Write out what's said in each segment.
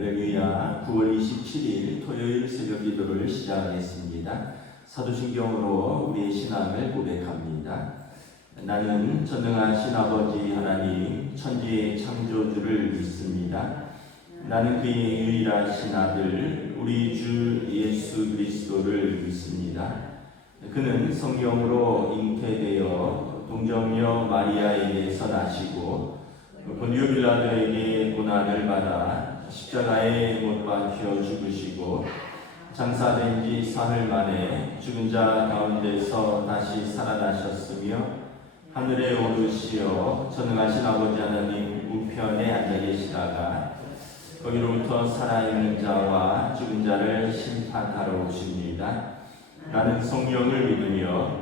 할렐루야. 9월 27일 토요일 새벽 기도를 시작하겠습니다. 사도신경으로 우리의 신앙을 고백합니다. 나는 전능하신 아버지 하나님 천지의 창조주를 믿습니다. 나는 그의 유일하신 아들 우리 주 예수 그리스도를 믿습니다. 그는 성령으로 잉태되어 동정녀 마리아에게서 나시고 본디오 빌라도에게 고난을 받아 십자가에 못 박혀 죽으시고 장사된 지 사흘 만에 죽은 자 가운데서 다시 살아나셨으며 하늘에 오르시어 전능하신 아버지 하나님 우편에 앉아 계시다가 거기로부터 살아있는 자와 죽은 자를 심판하러 오십니다. 나는 성령을 믿으며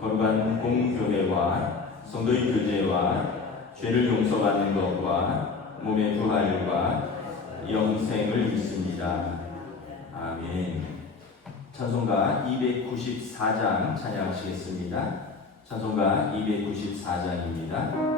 거룩한 공교회와 성도의 교제와 죄를 용서받는 것과 몸의 부활과 영생을 믿습니다. 아멘. 찬송가 294장 찬양하시겠습니다. 찬송가 294장입니다.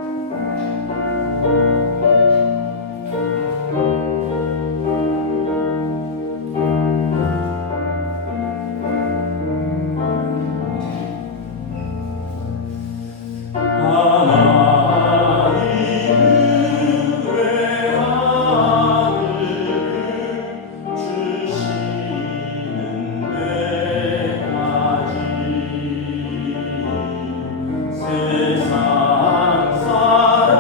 세상 사람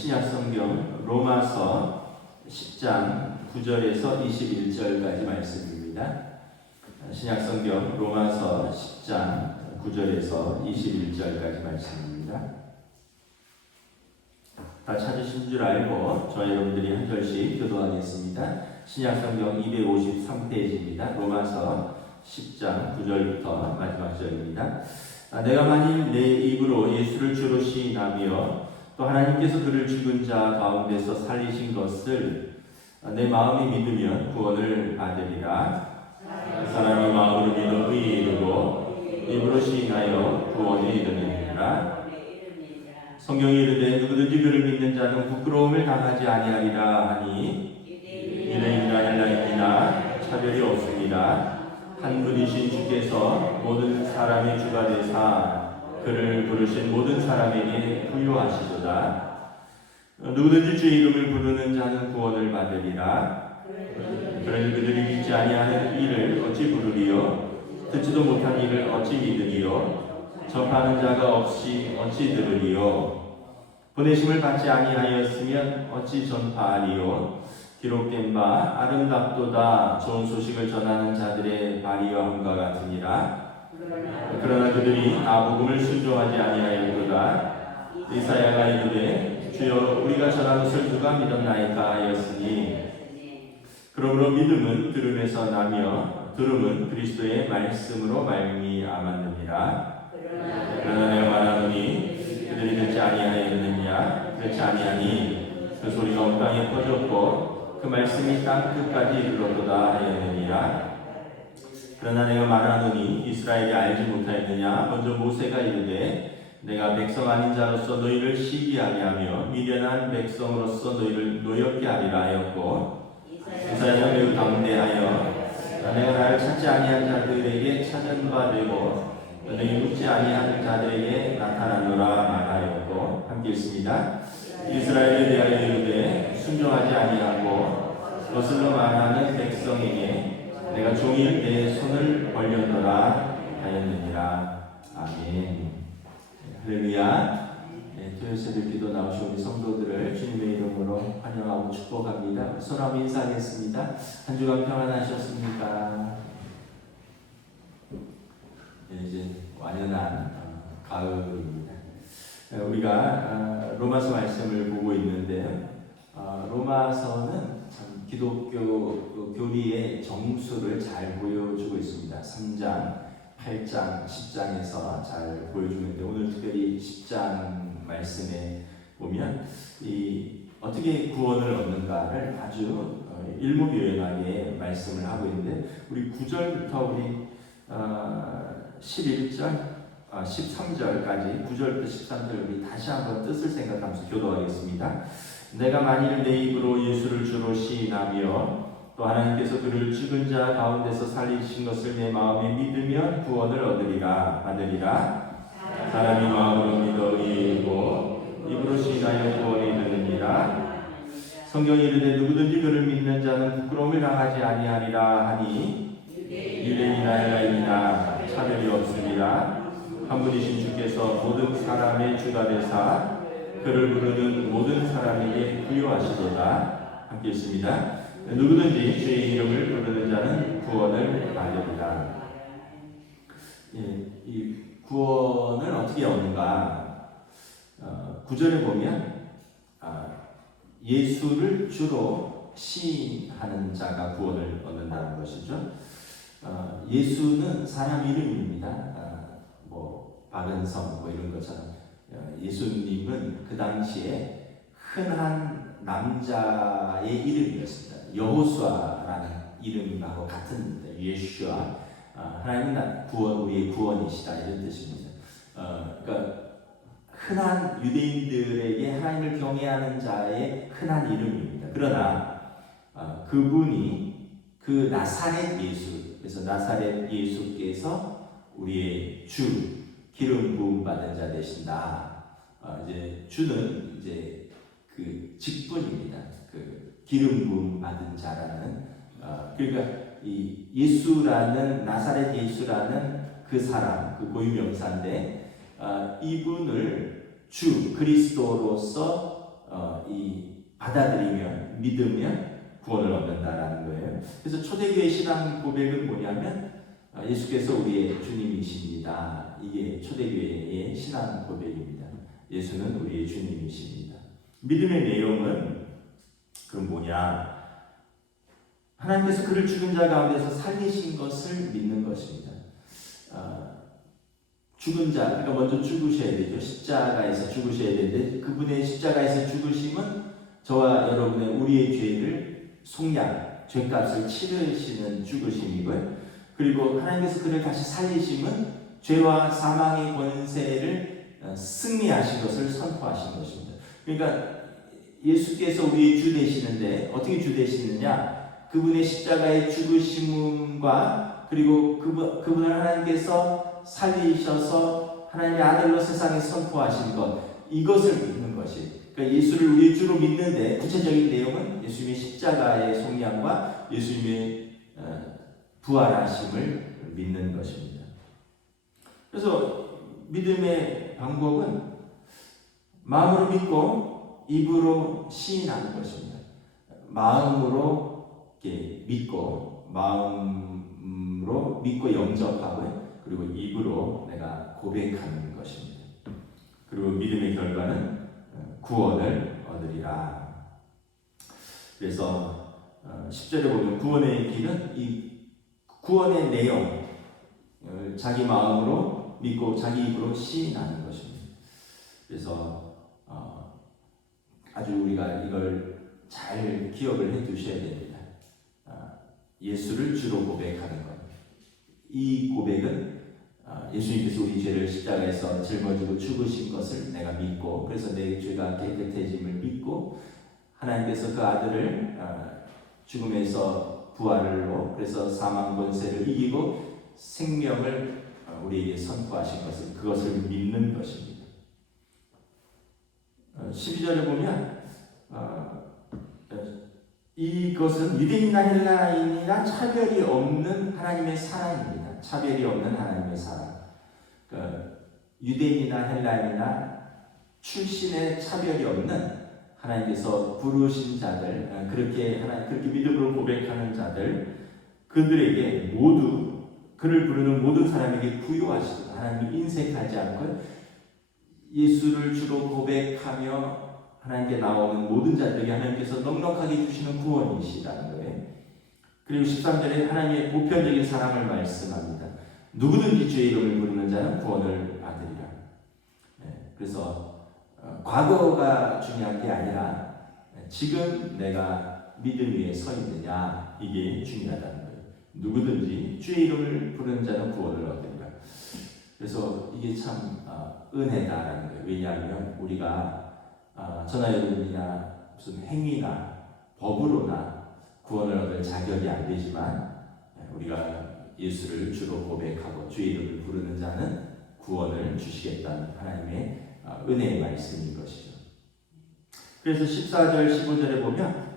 신약성경 로마서 10장 9절에서 21절까지 말씀입니다. 신약성경 로마서 10장 9절에서 21절까지 말씀입니다. 다 찾으신 줄 알고 저와 여러분들이 한 절씩 교도하겠습니다. 신약성경 253페이지입니다. 로마서 10장 9절부터 마지막 절입니다. 내가 만일 내 입으로 예수를 주로 시인하며 또 하나님께서 그를 죽은 자 가운데서 살리신 것을 내 마음이 믿으면 구원을 받으리라. 사람이 마음으로 믿어 의에 이르고 입으로 시인하여 구원에 이르느니라. 성경이 이르되 누구든지 그를 믿는 자는 부끄러움을 당하지 아니하리라 하니 유대인이나 헬라인이나 차별이 없습니다. 한 분이신 주께서 모든 사람의 주가 되사 그를 부르신 모든 사람에게 부요하시도다. 누구든지 주의 이름을 부르는 자는 구원을 받으리라. 그러니 그들이 믿지 아니하는 일을 어찌 부르리요? 듣지도 못한 일을 어찌 믿으리요? 전파하는 자가 없이 어찌 들으리요? 보내심을 받지 아니하였으면 어찌 전파하리요? 기록된 바 아름답도다 좋은 소식을 전하는 자들의 발이여함과 같으니라. 그러나 그들이 복음을 순종하지 아니하였도다. 이사야가 이르되 주여 우리가 전한 것을 누가 믿었나이까 하였으니 그러므로 믿음은 들음에서 나며 들음은 그리스도의 말씀으로 말미암았느니라. 그러나 내가 말하노니 그들이 듣지 아니하였느냐? 그렇지 아니하니 그 소리가 온 땅에 퍼졌고 그 말씀이 땅 끝까지 이르렀도다 하였느니라. 그러나 내가 말하노니 이스라엘이 알지 못하였느냐? 먼저 모세가 이르되 내가 백성 아닌 자로서 너희를 시기하게 하며 미련한 백성으로서 너희를 노엽게 하리라 하였고 이사야가 매우 담대하여 내가 나를 찾지 아니한 자들에게 찾은 바 되고 너희 묻지 아니한 자들에게 나타나노라 말하였고 함께 읽습니다. 이스라엘에 대하여 이르되 순종하지 아니하고 거슬러 말하는 백성에게 내가 종일 내 손을 벌렸노라 하였느니라. 아멘. 할렐루야. 토요일 새벽 기도 나오신 우리 성도들을 주님의 이름으로 환영하고 축복합니다. 손하고 인사하겠습니다. 한 주간 평안하셨습니까? 이제 완연한 가을입니다. 우리가 로마서 말씀을 보고 있는데 로마서는 참 기독교 교리의 정수를 잘 보여주고 있습니다. 3장, 8장, 10장에서 잘 보여주는데 오늘 특별히 10장 말씀에 보면 어떻게 구원을 얻는가를 아주 일목요연하게 말씀을 하고 있는데 우리 9절부터 우리 11절 13절까지 9절부터 13절 우리 다시 한번 뜻을 생각하면서 교도하겠습니다. 내가 만일 내 입으로 예수를 주로 시인하며 또 하나님께서 그를 죽은 자 가운데서 살리신 것을 내 마음에 믿으면 구원을 받으리라. 사람이 마음으로 믿어 의이고 입으로 시인하여 구원에 이르느니라. 성경이 이르되 누구든지 그를 믿는 자는 부끄러움을 당하지 아니하리라 하니 유대인이나 헬라인이나 차별이 없으리라. 한 분이신 주께서 모든 사람의 주가 되사 그를 부르는 모든 사람에게 부요하시도다. 함께 있습니다. 누구든지 주의 이름을 부르는 자는 구원을 받으리라. 이 구원을 어떻게 얻는가? 9절에 보면 예수를 주로 시인하는 자가 구원을 얻는다는 것이죠. 예수는 사람 이름입니다. 박은성 이런 것처럼 예수님은 그 당시에 흔한 남자의 이름이었습니다. 여호수아라는 이름하고 같은 예슈아. 하나님은 우리의 구원이시다 이런 뜻입니다. 그러니까 흔한 유대인들에게 하나님을 경외하는 자의 흔한 이름입니다. 그러나 그분이 그 나사렛 예수, 그래서 나사렛 예수께서 우리의 주, 기름 부음 받은 자 되신다. 이제 주는 이제 그 직분입니다. 그 기름 부음 받은 자라는 그러니까 이 예수라는 나사렛 예수라는 그 사람, 그 고유명사인데 이분을 주 그리스도로서 이 받아들이면 믿으면 구원을 얻는다라는 거예요. 그래서 초대교회 신앙 고백은 뭐냐면 예수께서 우리의 주님이십니다. 이게 초대교회의 신앙 고백입니다. 예수는 우리의 주님이십니다. 믿음의 내용은 그럼 뭐냐? 하나님께서 그를 죽은 자 가운데서 살리신 것을 믿는 것입니다. 죽은 자, 그러니까 먼저 죽으셔야 되죠. 십자가에서 죽으셔야 되는데 그분의 십자가에서 죽으심은 저와 여러분의 우리의 죄를 속량, 죄값을 치르시는 죽으심이고요. 그리고 하나님께서 그를 다시 살리심은 죄와 사망의 권세를 승리하신 것을 선포하신 것입니다. 그러니까 예수께서 우리의 주 되시는데 어떻게 주 되시느냐? 그분의 십자가의 죽으심과 그리고 그분을 하나님께서 살리셔서 하나님의 아들로 세상에 선포하신 것, 이것을 믿는 것이, 그러니까 예수를 우리의 주로 믿는데 구체적인 내용은 예수님의 십자가의 속량과 예수님의 부활하심을 믿는 것입니다. 그래서 믿음의 방법은 마음으로 믿고 입으로 시인하는 것입니다. 마음으로 이렇게 믿고 마음으로 믿고 영접하고 그리고 입으로 내가 고백하는 것입니다. 그리고 믿음의 결과는 구원을 얻으리라. 그래서 10절에 보면 구원의 길은 이 구원의 내용, 자기 마음으로 믿고 자기 입으로 시인하는 것입니다. 그래서 아주 우리가 이걸 잘 기억을 해 두셔야 됩니다. 예수를 주로 고백하는 것. 이 고백은 예수님께서 우리 죄를 십자가에서 짊어지고 죽으신 것을 내가 믿고, 그래서 내 죄가 깨끗해짐을 믿고, 하나님께서 그 아들을 죽음에서 부활로, 그래서 사망 권세를 이기고 생명을 우리에게 선포하신 것을, 그것을 믿는 것입니다. 12절에 보면 이것은 유대인이나 헬라인이나 차별이 없는 하나님의 사랑입니다. 차별이 없는 하나님의 사랑. 그러니까 유대인이나 헬라인이나 출신의 차별이 없는 하나님께서 부르신 자들, 그렇게 믿음으로 고백하는 자들, 그들에게 모두 그를 부르는 모든 사람에게 부여하시고 하나님이 인색하지 않고 예수를 주로 고백하며 하나님께 나오는 모든 자들에게 하나님께서 넉넉하게 주시는 구원이시라는 거예요. 그리고 13절에 하나님의 보편적인 사랑을 말씀합니다. 누구든지 주의 이름을 부르는 자는 구원을 받으리라. 그래서 과거가 중요한 게 아니라 지금 내가 믿음 위에 서 있느냐, 이게 중요하다는 거예요. 누구든지 주의 이름을 부르는 자는 구원을 얻으리라. 그래서 이게 참 은혜다라는 거예요. 왜냐하면 우리가 저나 여러분이나 무슨 행위나 법으로나 구원을 얻을 자격이 안 되지만 우리가 예수를 주로 고백하고 주의 이름을 부르는 자는 구원을 주시겠다는 하나님의 은혜의 말씀인 것이죠. 그래서 14절 15절에 보면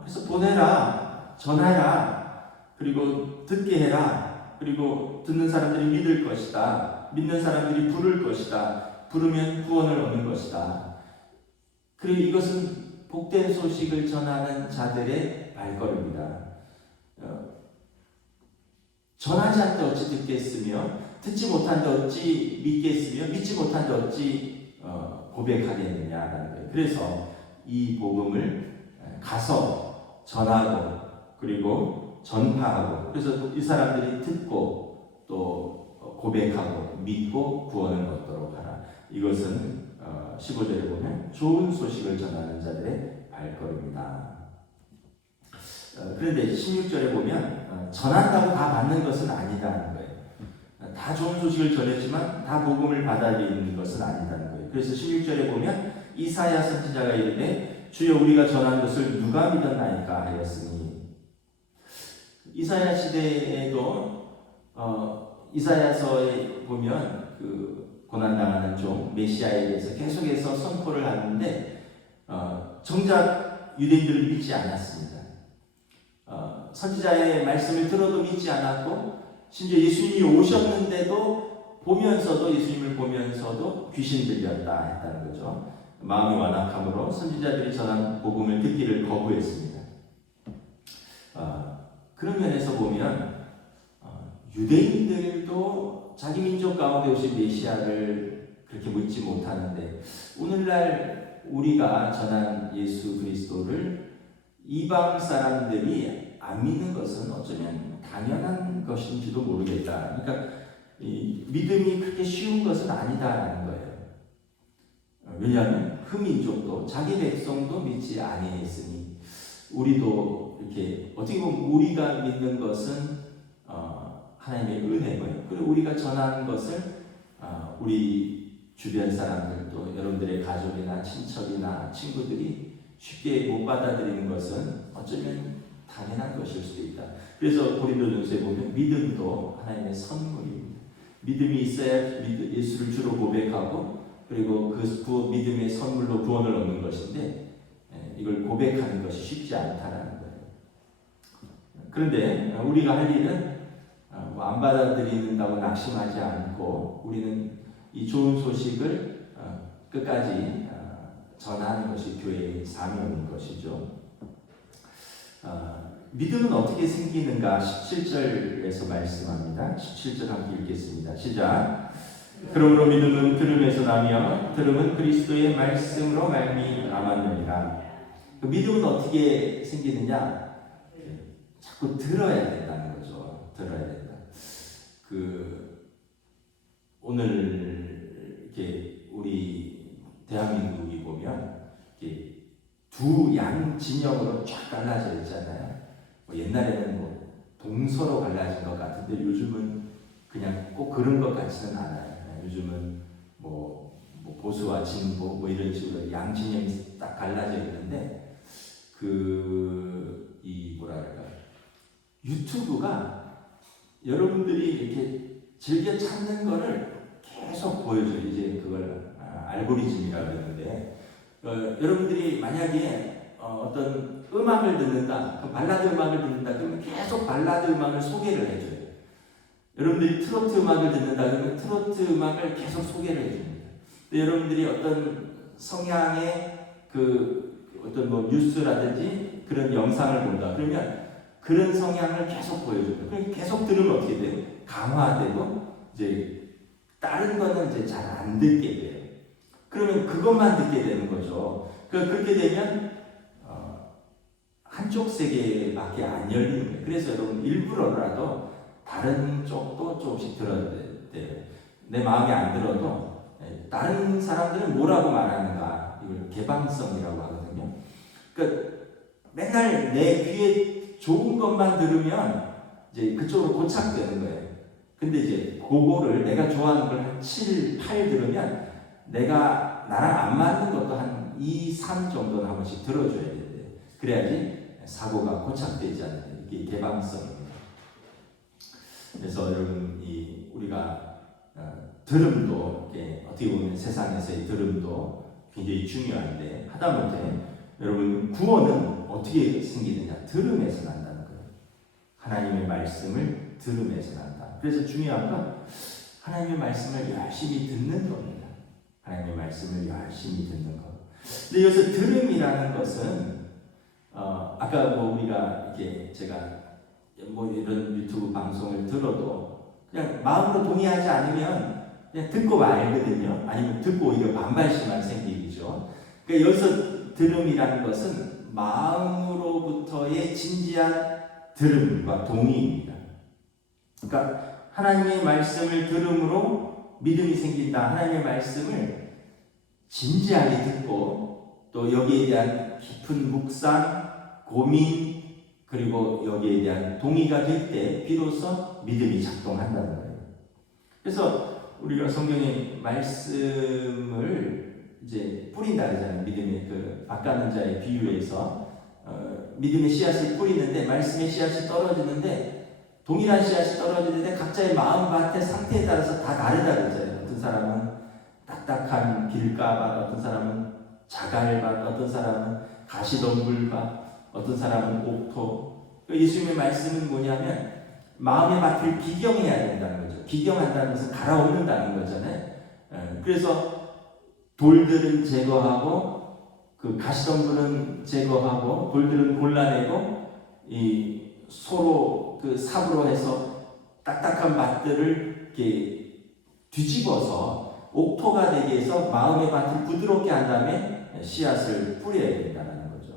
그래서 보내라, 전하라, 그리고 듣게 해라, 그리고 듣는 사람들이 믿을 것이다, 믿는 사람들이 부를 것이다, 부르면 구원을 얻는 것이다. 그리고 이것은 복된 소식을 전하는 자들의 발걸음이다. 전하지 않되 어찌 듣겠으며, 듣지 못한데 어찌 믿겠으며, 믿지 못한데 어찌 고백하겠느냐라는 거예요. 그래서 이 복음을 가서 전하고 그리고 전파하고, 그래서 이 사람들이 듣고 또 고백하고 믿고 구원을 얻도록 하라. 이것은 15절에 보면 좋은 소식을 전하는 자들의 발걸음이다. 그런데 16절에 보면 전한다고 다 받는 것은 아니다는 거예요. 다 좋은 소식을 전했지만 다 복음을 받아들이는 것은 아니다는 거예요. 그래서 16절에 보면 이사야 선지자가 이르되 주여 우리가 전한 것을 누가 믿었나이까 하였으니, 이사야 시대에도 이사야서에 보면 그 고난당하는 종 메시아에 대해서 계속해서 선포를 하는데 정작 유대인들은 믿지 않았습니다. 선지자의 말씀을 들어도 믿지 않았고, 심지어 예수님이 오셨는데도 예수님을 보면서도 귀신 들렸다 했다는 거죠. 마음이 완악함으로 선지자들이 전한 복음을 듣기를 거부했습니다. 그런 면에서 보면 유대인들도 자기 민족 가운데 오신 메시아를 그렇게 믿지 못하는데 오늘날 우리가 전한 예수 그리스도를 이방 사람들이 안 믿는 것은 어쩌면 당연한 것인지도 모르겠다. 그러니까 이 믿음이 그렇게 쉬운 것은 아니다라는 거예요. 왜냐하면 그 민족도 자기 백성도 믿지 아니했으니 우리도 이렇게 어떻게 보면 우리가 믿는 것은 하나님의 은혜고요. 그리고 우리가 전하는 것을 우리 주변 사람들도 여러분들의 가족이나 친척이나 친구들이 쉽게 못 받아들이는 것은 어쩌면 당연한 것일 수도 있다. 그래서 고린도전서에 보면 믿음도 하나님의 선물입니다. 믿음이 있어야 예수를 주로 고백하고 그리고 그 믿음의 선물로 구원을 얻는 것인데 이걸 고백하는 것이 쉽지 않다라는 거예요. 그런데 우리가 할 일은 안 받아들인다고 낙심하지 않고 우리는 이 좋은 소식을 끝까지 전하는 것이 교회의 사명인 것이죠. 믿음은 어떻게 생기는가 17절에서 말씀합니다. 17절 함께 읽겠습니다. 시작. 그러므로 믿음은 들음에서 나며 들음은 그리스도의 말씀으로 말미암았느니라. 그 믿음은 어떻게 생기느냐? 자꾸 들어야 된다는 거죠. 들어야 된다. 오늘 이렇게 우리 대한민국이 보면 이렇게 두 양 진영으로 쫙 갈라져 있잖아요. 옛날에는 동서로 갈라진 것 같은데 요즘은 그냥 꼭 그런 것 같지는 않아요. 요즘은 보수와 진보 이런 식으로 양 진영이 딱 갈라져 있는데 유튜브가 여러분들이 이렇게 즐겨 찾는 거를 계속 보여줘요. 이제 그걸 알고리즘이라고 하는데 여러분들이 만약에 어떤 음악을 듣는다, 그 발라드 음악을 듣는다 그러면 계속 발라드 음악을 소개를 해줘요. 여러분들이 트로트 음악을 듣는다 그러면 트로트 음악을 계속 소개를 해줍니다. 여러분들이 어떤 성향의 어떤 뉴스라든지 그런 영상을 본다 그러면 그런 성향을 계속 보여줍니다. 그럼 계속 들으면 어떻게 돼요? 강화되고 이제 다른 거는 이제 잘 안 듣게 돼요. 그러면 그것만 듣게 되는 거죠. 그렇게 되면 한쪽 세계밖에 안 열리는 거예요. 그래서 여러분 일부러라도 다른 쪽도 조금씩 들어야 돼요. 내 마음에 안 들어도 다른 사람들은 뭐라고 말하는가 이걸 개방성이라고 하거든요. 그러니까 맨날 내 귀에 좋은 것만 들으면 이제 그쪽으로 고착되는 거예요. 근데 이제 그거를 내가 좋아하는 걸 한 7, 8 들으면 내가 나랑 안 맞는 것도 한 2, 3 정도는 한 번씩 들어줘야 돼요. 그래야지 사고가 고착되지 않는 이게 개방성입니다. 그래서 여러분 우리가 들음도 어떻게 보면 세상에서의 들음도 굉장히 중요한데 하다못해 여러분 구원은 어떻게 생기느냐? 들음에서 난다는 거예요. 하나님의 말씀을 들음에서 난다. 그래서 중요한 건 하나님의 말씀을 열심히 듣는 겁니다. 하나님의 말씀을 열심히 듣는 것. 근데 여기서 들음이라는 것은 아까 우리가 이렇게 제가 이런 유튜브 방송을 들어도 그냥 마음으로 동의하지 않으면 그냥 듣고 말거든요. 아니면 듣고 오히려 반발심만 생기죠. 그러니까 여기서 들음이라는 것은 마음으로부터의 진지한 들음과 동의입니다. 그러니까 하나님의 말씀을 들음으로 믿음이 생긴다. 하나님의 말씀을 진지하게 듣고 또 여기에 대한 깊은 묵상, 고민 그리고 여기에 대한 동의가 될 때 비로소 믿음이 작동한다는 거예요. 그래서 우리가 성경의 말씀을 이제 뿌린다 그러잖아요. 믿음의 밭가는 자의 비유에서 믿음의 씨앗을 뿌리는데 말씀의 씨앗이 떨어지는데 동일한 씨앗이 떨어지는데 각자의 마음밭의 상태에 따라서 다 다르다 그러잖아요. 어떤 사람은 딱딱한 길가밭, 어떤 사람은 자갈밭, 어떤 사람은 가시덤불밭, 어떤 사람은 옥토. 예수님의 말씀은 뭐냐면 마음의 밭을 기경해야 된다는 거죠. 기경한다는 것은 갈아엎는다는 거잖아요. 그래서 돌들은 제거하고 그 가시덤불은 제거하고 돌들은 골라내고 이 소로 그 삽으로 해서 딱딱한 밭들을 이렇게 뒤집어서 옥토가 되게 해서 마음의 밭을 부드럽게 한 다음에 씨앗을 뿌려야 된다는 거죠.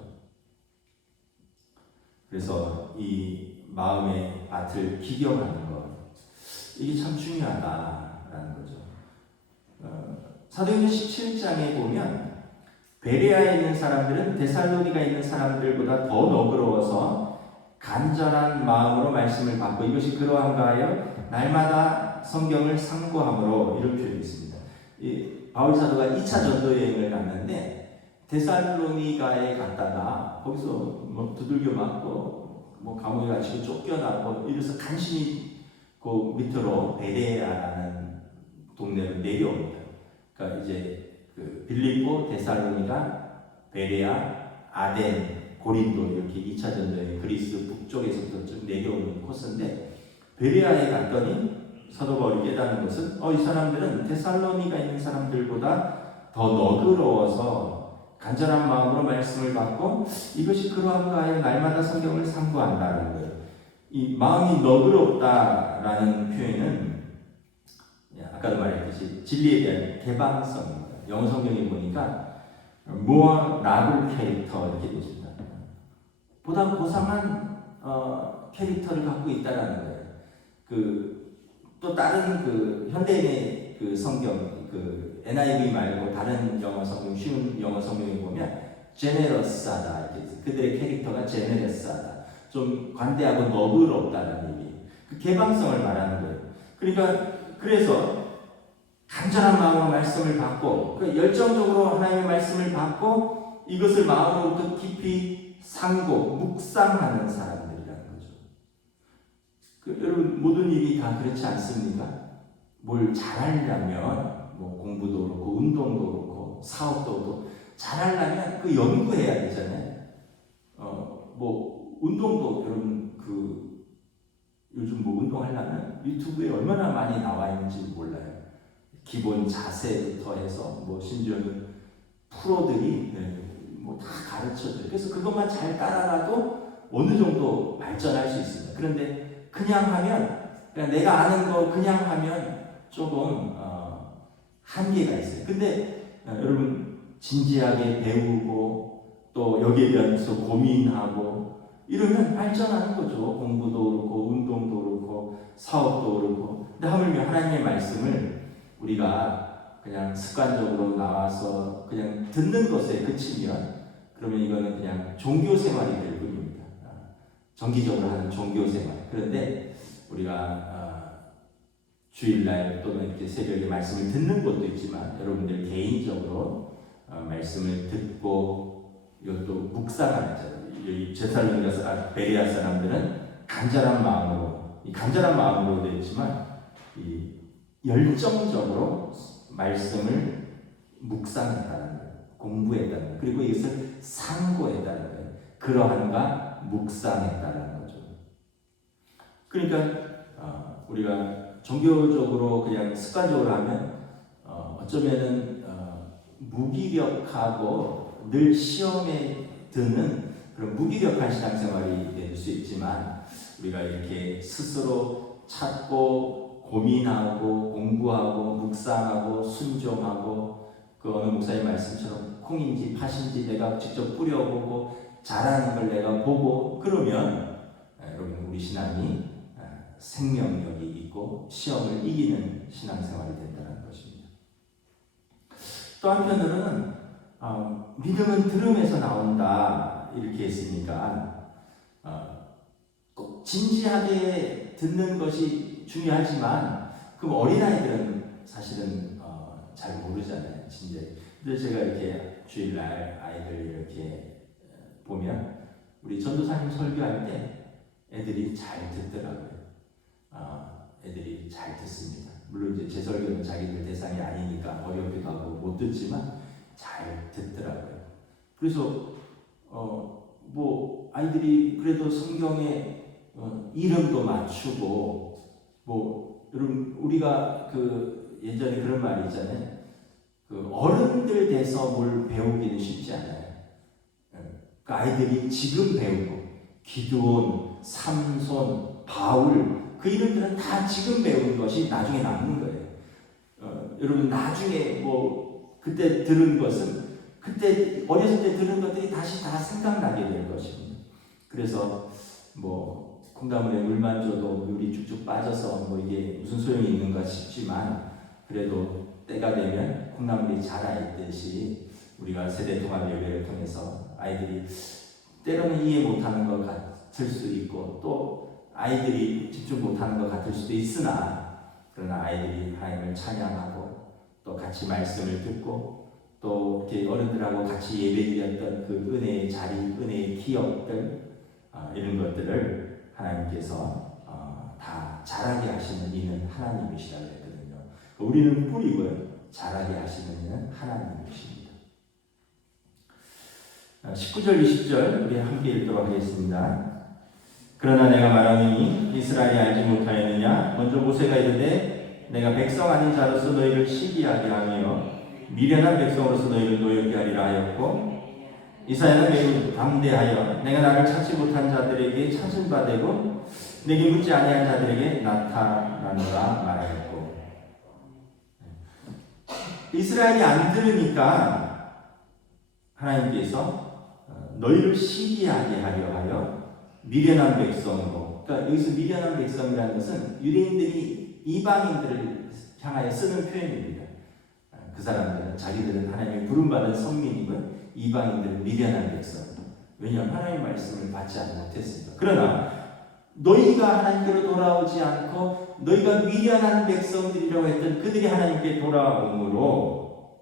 그래서 이 마음의 밭을 기경하는 것, 이게 참 중요하다라는 거죠. 사도행전 17장에 보면 베레아에 있는 사람들은 데살로니가에 있는 사람들보다 더 너그러워서 간절한 마음으로 말씀을 받고 이것이 그러한가 하여 날마다 성경을 상고함으로 이런 표현이 있습니다. 바울 사도가 2차 전도 여행을 갔는데 데살로니가에 갔다가 거기서 뭐 두들겨 맞고 뭐 감옥에 갇히고 쫓겨나고 이래서 간신히 그 밑으로 베레아라는 동네로 내려옵니다. 그러니까 이제 그 빌립보, 데살로니가, 베레아, 아덴, 고린도 이렇게 2차 전도의 그리스 북쪽에서부터 좀 내려오는 코스인데 베레아에 갔더니 사도 바울이 깨닫는 것은 이 사람들은 데살로니가 있는 사람들보다 더 너그러워서 간절한 마음으로 말씀을 받고 이것이 그러한가 하여 날마다 성경을 상고한다는 거예요. 이 마음이 너그럽다라는 표현은 아까도 말했듯이 진리에 대한 개방성입니다. 영어 성경에 보니까 more noble character 이렇게 되어 있습니다. 보다 고상한 캐릭터를 갖고 있다라는 거예요. 또 다른 현대인의 성경 NIV 말고 다른 영어 성경 쉬운 영어 성경에 보면 generous하다 이렇게 그들의 캐릭터가 generous하다 좀 관대하고 너그럽다는 얘기. 그 개방성을 말하는 거예요. 그러니까 그래서 간절한 마음으로 말씀을 받고 열정적으로 하나님의 말씀을 받고 이것을 마음으로부터 깊이 상고 묵상하는 사람들이라는 거죠. 여러분 모든 일이 다 그렇지 않습니까? 뭘 잘하려면 뭐 공부도 그렇고 운동도 그렇고 사업도 그렇고 잘하려면 연구해야 되잖아요. 뭐 운동도 여러분 요즘 뭐 운동하려면 유튜브에 얼마나 많이 나와 있는지 몰라요. 기본 자세부터 해서 뭐 심지어는 프로들이 뭐 다 가르쳐줘요. 그래서 그것만 잘 따라가도 어느 정도 발전할 수 있습니다. 그런데 그냥 내가 아는 거 그냥 하면 조금 한계가 있어요. 근데 여러분 진지하게 배우고 또 여기에 대해서 고민하고 이러면 발전하는 거죠. 공부도 그렇고 운동도 그렇고 사업도 그렇고. 근데 하물며 하나님의 말씀을 우리가 그냥 습관적으로 나와서 그냥 듣는 것에 그치면 그러면 이거는 그냥 종교 생활이 될 뿐입니다. 정기적으로 하는 종교 생활. 그런데 우리가 주일날 또는 이렇게 새벽에 말씀을 듣는 것도 있지만 여러분들 개인적으로 말씀을 듣고 이것도 묵상하는 자들. 이 데살로니가 베레아 사람들은 간절한 마음으로 되어 있지만 이 열정적으로 말씀을 묵상했다는 거예요. 공부했다는 거예요. 그리고 이것을 상고했다는 거예요. 그러한가 묵상했다는 거죠. 그러니까 우리가 종교적으로 그냥 습관적으로 하면 어쩌면은 무기력하고 늘 시험에 드는 그런 무기력한 신앙생활이 될 수 있지만 우리가 이렇게 스스로 찾고 고민하고 공부하고 묵상하고 순종하고 어느 목사의 말씀처럼 콩인지 팥인지 내가 직접 뿌려보고 자라는 걸 내가 보고 그러면 여러분 우리 신앙이 생명력이 있고 시험을 이기는 신앙생활이 된다는 것입니다. 또 한편으로는 믿음은 들음에서 나온다 이렇게 했으니까 꼭 진지하게 듣는 것이 중요하지만 그럼 어린아이들은 사실은 잘 모르잖아요. 진지하게. 근데 제가 이렇게 주일날 아이들 이렇게 보면 우리 전도사님 설교할 때 애들이 잘 듣더라고요. 애들이 잘 듣습니다. 물론 이제 제 설교는 자기들 대상이 아니니까 어렵기도 하고 못 듣지만 잘 듣더라고요. 그래서 뭐 아이들이 그래도 성경에 이름도 맞추고 뭐 여러분 우리가 예전에 그런 말이 있잖아요. 그 어른들 돼서 뭘 배우기는 쉽지 않아요. 그 아이들이 지금 배우고 기드온, 삼손, 바울 그 이름들은 다 지금 배운 것이 나중에 남는 거예요. 여러분 나중에 뭐 그때 들은 것은 그때 어렸을 때 들은 것들이 다시 다 생각나게 될 것입니다. 그래서 뭐 콩나물에 물만 줘도 물이 쭉쭉 빠져서 뭐 이게 무슨 소용이 있는가 싶지만 그래도 때가 되면 콩나물이 자라있듯이 우리가 세대 통합 예배를 통해서 아이들이 때로는 이해 못하는 것 같을 수 있고 또 아이들이 집중 못하는 것 같을 수도 있으나 그러나 아이들이 하나님을 찬양하고 또 같이 말씀을 듣고 또 이렇게 어른들하고 같이 예배드렸던 그 은혜의 자리, 은혜의 기억들 이런 것들을 하나님께서 다 자라게 하시는 이는 하나님이시라고 했거든요. 우리는 뿌리고요. 자라게 하시는 이는 하나님이십니다. 19절 20절 우리 함께 읽도록 하겠습니다. 그러나 내가 말하노니 이스라엘이 알지 못하였느냐 먼저 모세가 이르되 내가 백성 아닌 자로서 너희를 시기하게 하며 미련한 백성으로서 너희를 노엽게 하리라 하였고 이사야는 매우 담대하여 내가 나를 찾지 못한 자들에게 찾은 바 되고 내게 묻지 아니한 자들에게 나타나노라 말하였고 이스라엘이 안 들으니까 하나님께서 너희를 시기하게 하려 하여 미련한 백성으로 그러니까 여기서 미련한 백성이라는 것은 유대인들이 이방인들을 향하여 쓰는 표현입니다. 그 사람들은 자기들은 하나님의 부름받은 선민이고 이방인들은 미련한 백성. 왜냐하면 하나님의 말씀을 받지 못했으니까. 그러나 너희가 하나님께로 돌아오지 않고 너희가 미련한 백성들이라고 했던 그들이 하나님께 돌아오므로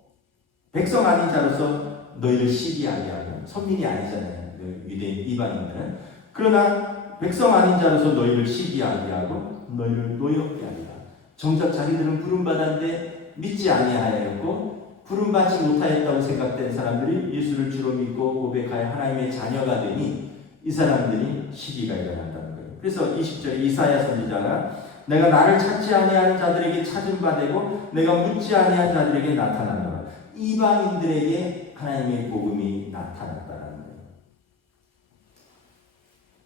백성 아닌 자로서 너희를 시기하게 하고 선민이 아니잖아요. 유대인 이방인들은. 그러나 백성 아닌 자로서 너희를 시기하게 하고 너희를 노엽게 하리라. 정작 자기들은 부름받았는데 믿지 아니하였고 부름받지 못하였다고 생각된 사람들이 예수를 주로 믿고 고백하여 하나님의 자녀가 되니 이 사람들이 시기가 일어난다는 거예요. 그래서 20절에 이사야 선지자가 내가 나를 찾지 아니하는 자들에게 찾은 바 되고 내가 묻지 아니한 자들에게 나타난다. 이방인들에게 하나님의 복음이 나타났다는 거예요.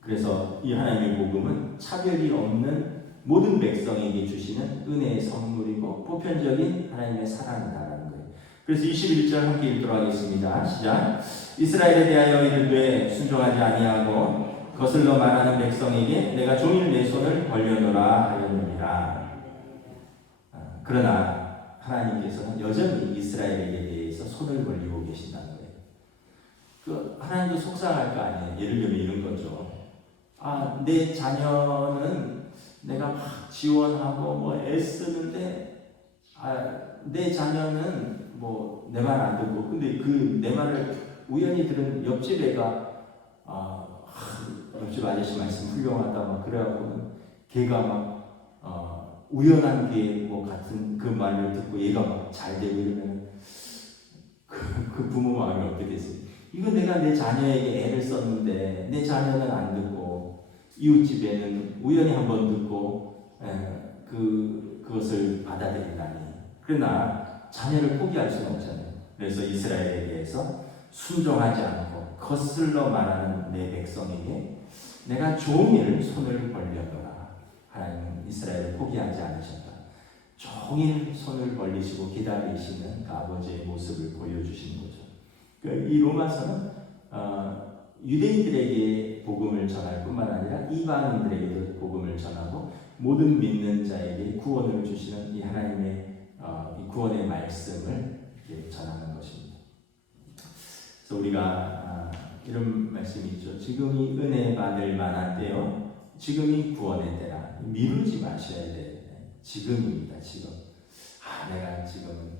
그래서 이 하나님의 복음은 차별이 없는 모든 백성에게 주시는 은혜의 선물이고 보편적인 하나님의 사랑이다라는 거예요. 그래서 21절 함께 읽도록 하겠습니다. 시작. 이스라엘에 대하여 이르되 순종하지 아니하고 거슬러 말하는 백성에게 내가 종일 내 손을 벌려놓으라 하였느니라. 그러나 하나님께서는 여전히 이스라엘에게 대해서 손을 벌리고 계신다는 거예요. 그 하나님도 속상할 거 아니에요. 예를 들면 이런 거죠. 내 자녀는 내가 막 지원하고 뭐 애쓰는데 내 자녀는 뭐 내 말 안 듣고 근데 그 내 말을 우연히 들은 옆집 애가 옆집 아저씨 말씀 훌륭하다 막 그래갖고는 걔가 막 우연한 게 뭐 같은 그 말을 듣고 얘가 막 잘 되고 이러면 그 부모 마음이 어떻게 되세요? 이거 내가 내 자녀에게 애를 썼는데 내 자녀는 안 듣고 이웃집에는 우연히 한번 듣고 그것을 받아들인다니. 그러나 자녀를 포기할 수는 없잖아요. 그래서 이스라엘에 대해서 순종하지 않고 거슬러 말하는 내 백성에게 내가 종일 손을 벌려둬라. 하나님은 이스라엘을 포기하지 않으셨다. 종일 손을 벌리시고 기다리시는 그 아버지의 모습을 보여주시는 거죠. 그러니까 이 로마서는 유대인들에게 복음을 전할 뿐만 아니라 이방인들에게도 복음을 전하고 모든 믿는 자에게 구원을 주시는 이 하나님의 이 구원의 말씀을 이렇게 전하는 것입니다. 그래서 우리가 이런 말씀이 있죠. 지금이 은혜 받을 만한 때요. 지금이 구원의 때라. 미루지 마셔야 돼요. 지금입니다. 지금. 내가 지금은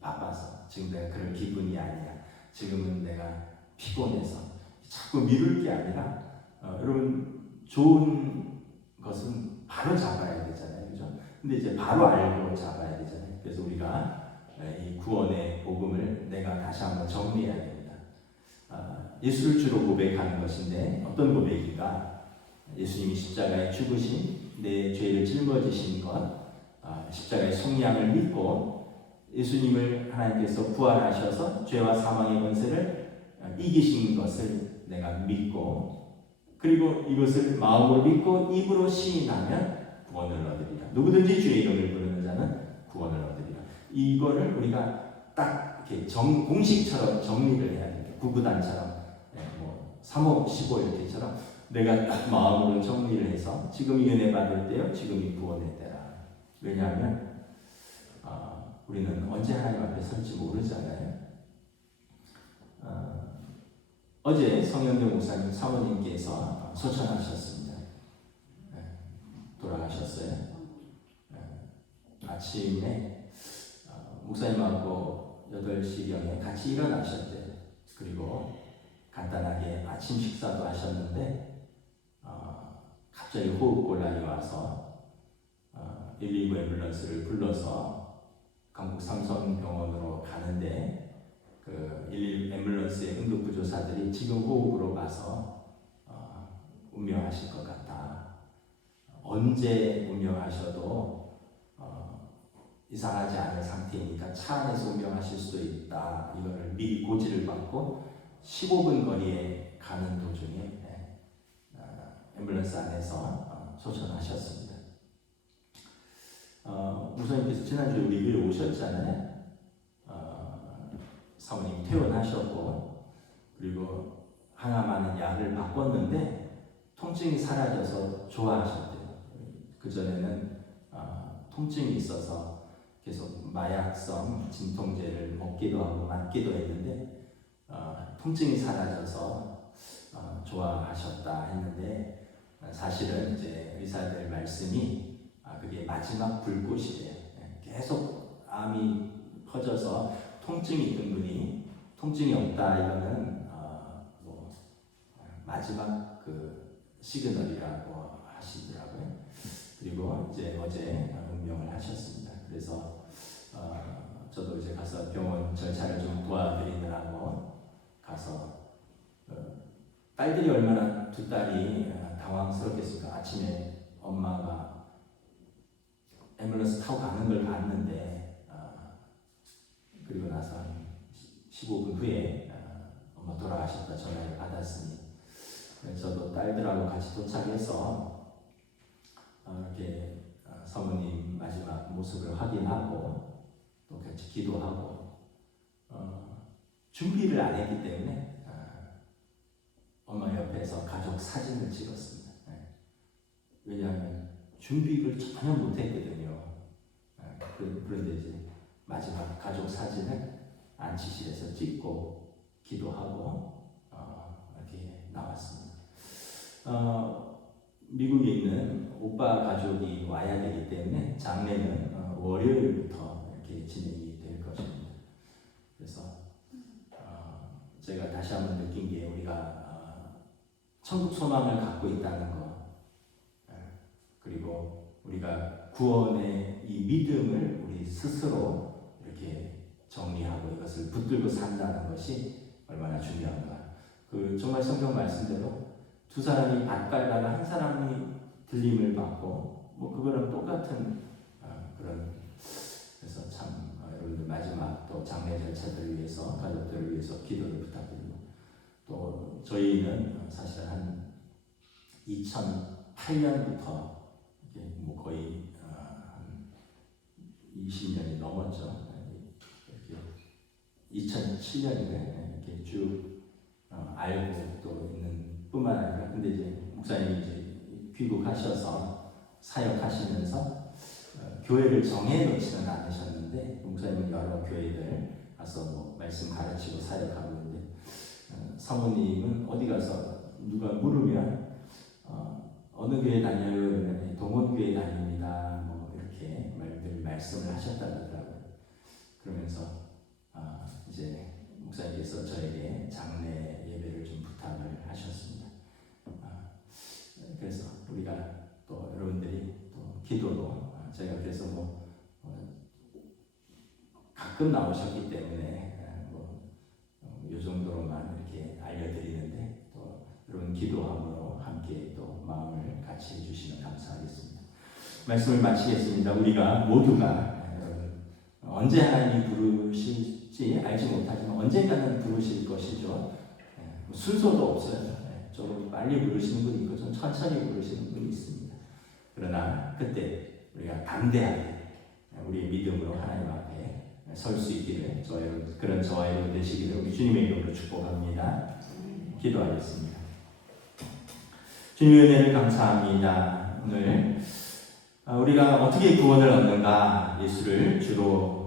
바빠서 지금 내가 그럴 기분이 아니야. 지금은 내가 피곤해서 자꾸 미룰 게 아니라 여러분 좋은 것은 바로 잡아야 되잖아요. 그죠? 근데 이제 바로 알고 잡아야 되잖아요. 그래서 우리가 이 구원의 복음을 내가 다시 한번 정리해야 됩니다. 예수를 주로 고백하는 것인데 어떤 고백인가? 예수님이 십자가에 죽으신 내 죄를 짊어지신 것, 십자가의 속량을 믿고 예수님을 하나님께서 부활하셔서 죄와 사망의 권세를 이기신 것을 내가 믿고, 그리고 이것을 마음으로 믿고 입으로 시인하면 구원을 얻으리라. 누구든지 주의 이름을 부르는 자는 구원을 얻으리라. 이거를 우리가 딱 이렇게 공식처럼 정리를 해야 돼요. 구구단처럼, 뭐 3호 15 이렇게처럼 내가 딱 마음으로 정리를 해서 지금 이 은혜 받을 때요, 지금 이 구원의 때라. 왜냐하면 우리는 언제 하나님 앞에 설지 모르잖아요. 어제 성현대 목사님 사모님께서 소천하셨습니다. 돌아가셨어요. 아침에 목사님하고 8시경에 같이 일어나셨대요. 그리고 간단하게 아침 식사도 하셨는데 갑자기 호흡곤란이 와서 119 앰뷸런스를 불러서 강북 삼성병원으로 가는데 그 119 앰뷸런스의 응급구조사들이 지금 호흡으로 봐서 운명하실 것 같다. 언제 운명하셔도 이상하지 않은 상태이니까 차 안에서 운명하실 수도 있다. 이거를 미리 고지를 받고 15분 거리에 가는 도중에 앰뷸런스 안에서 소천하셨습니다. 목사님께서 지난주에 우리 교회 오셨잖아요. 사모님 퇴원하셨고, 그리고 하나 많은 약을 바꿨는데 통증이 사라져서 좋아하셨대요. 그전에는 통증이 있어서 계속 마약성 진통제를 먹기도 하고 맞기도 했는데 통증이 사라져서 좋아하셨다 했는데, 사실은 이제 의사들 말씀이 그게 마지막 불꽃이래요. 계속 암이 퍼져서 통증이 있던 분이 통증이 없다, 이거는 마지막 그 시그널이라고 하시더라고요. 그리고 이제 어제 운명을 하셨습니다. 그래서 저도 이제 가서 병원 절차를 좀 도와드리느라고 가서, 딸들이 얼마나, 두 딸이 당황스럽겠습니까? 아침에 엄마가 앰뷸런스 타고 가는 걸 봤는데, 그리고 나서 한 15분 후에 엄마 돌아가셨다 전화를 받았으니, 저도 딸들하고 같이 도착해서 이렇게 사모님 마지막 모습을 확인하고 또 같이 기도하고, 준비를 안 했기 때문에 엄마 옆에서 가족 사진을 찍었습니다. 왜냐하면 준비를 전혀 못했거든요. 그런데 이제 마지막 가족 사진을 안치실에서 찍고 기도하고 이렇게 나왔습니다. 미국에 있는 오빠 가족이 와야 되기 때문에 장례는 월요일부터 이렇게 진행이 될 것입니다. 그래서 제가 다시 한번 느낀 게, 우리가 천국 소망을 갖고 있다는 것, 그리고 우리가 구원의 이 믿음을 우리 스스로 이렇게 정리하고 이것을 붙들고 산다는 것이 얼마나 중요한가. 정말 성경 말씀대로 두 사람이 밭 갈다가 한 사람이 들림을 받고, 뭐 그거랑 똑같은 그런. 그래서 참 여러분들 마지막 또 장례 절차들을 위해서, 가족들을 위해서 기도를 부탁드리고, 또 저희는 사실 한 2008년부터 뭐 거의 한 20년이 넘었죠. 이렇게 2007년에 이렇게 쭉 알고 또 있는 뿐만 아니라, 근데 이제 목사님이 이제 귀국하셔서 사역하시면서 교회를 정해놓지는 않으셨는데, 목사님은 여러 교회들 가서 뭐 말씀 가르치고 사역하고 있는데, 사모님은 어디 가서 누가 물으면 어느 교회 다녀요? 그러면 동원교회 다닙니다. 뭐 이렇게 말씀을 하셨다고 하더라고요. 그러면서 이제 목사님께서 저에게 장례 예배를 좀 부탁을 하셨습니다. 그래서 우리가 또 여러분들이 또 기도로, 제가 그래서 가끔 나오셨기 때문에 이 정도로만 이렇게 알려드리는데, 또 여러분 기도함으로 함께 또 마음을 같이 해주시면 감사하겠습니다. 말씀을 마치겠습니다. 우리가 모두가 언제 하나님이 부르실지 알지 못하지만 언젠가는 부르실 것이죠. 순서도 없어요. 조금 빨리 부르시는 분이 있고 좀 천천히 부르시는 분이 있습니다. 그러나 그때 우리가 담대하게 우리의 믿음으로 하나님 앞에 설 수 있기를 그런 저와 여러분 되시기를 우리 주님의 이름으로 축복합니다. 기도하겠습니다. 주님의 은혜를 감사합니다. 오늘 우리가 어떻게 구원을 얻는가 예수를 주로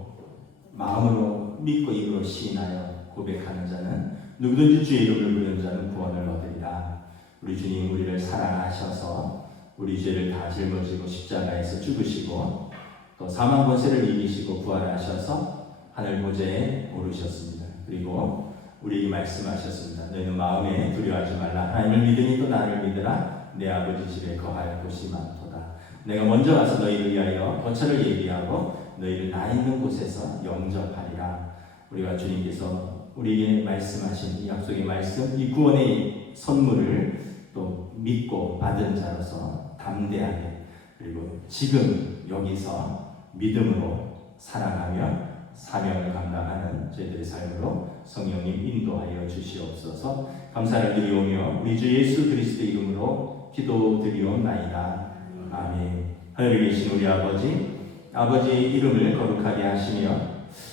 마음으로 믿고 입으로 시인하여 고백하는 자는 누구든지 주의 이름을 부르는 자는 구원을 얻으리라. 우리 주님 우리를 사랑하셔서 우리 죄를 다 짊어지고 십자가에서 죽으시고 또 사망 권세를 이기시고 부활하셔서 하늘 보좌에 오르셨습니다. 그리고 우리에게 말씀하셨습니다. 너희는 마음에 두려워하지 말라. 하나님을 믿으니 또 나를 믿으라. 내 아버지 집에 거할 곳이 많도다. 내가 먼저 가서 너희를 위하여 거처를 예비하고 너희를 나 있는 곳에서 영접하리라. 우리가 주님께서 우리에게 말씀하신 이 약속의 말씀, 이 구원의 선물을 또 믿고 받은 자로서 담대하게 그리고 지금 여기서 믿음으로 사랑하며 사명을 감당하는 저희들의 삶으로 성령님 인도하여 주시옵소서. 감사를 드리오며 우리 주 예수 그리스도의 이름으로 기도드리옵나이다. 아멘. 하늘에 계신 우리 아버지의 이름을 거룩하게 하시며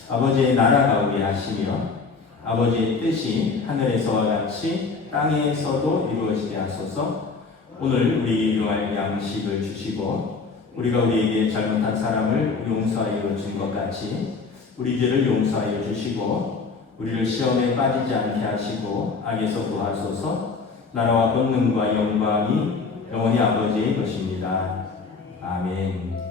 아버지의 나라가 오게 하시며 아버지의 뜻이 하늘에서와 같이 땅에서도 이루어지게 하소서. 오늘 우리에게 일용할 양식을 주시고 우리가 우리에게 잘못한 사람을 용서하여 준 것 같이 우리 죄를 용서하여 주시고 우리를 시험에 빠지지 않게 하시고 악에서 구하소서. 나라와 권능과 영광이 영원히 아버지의 것입니다. 아멘.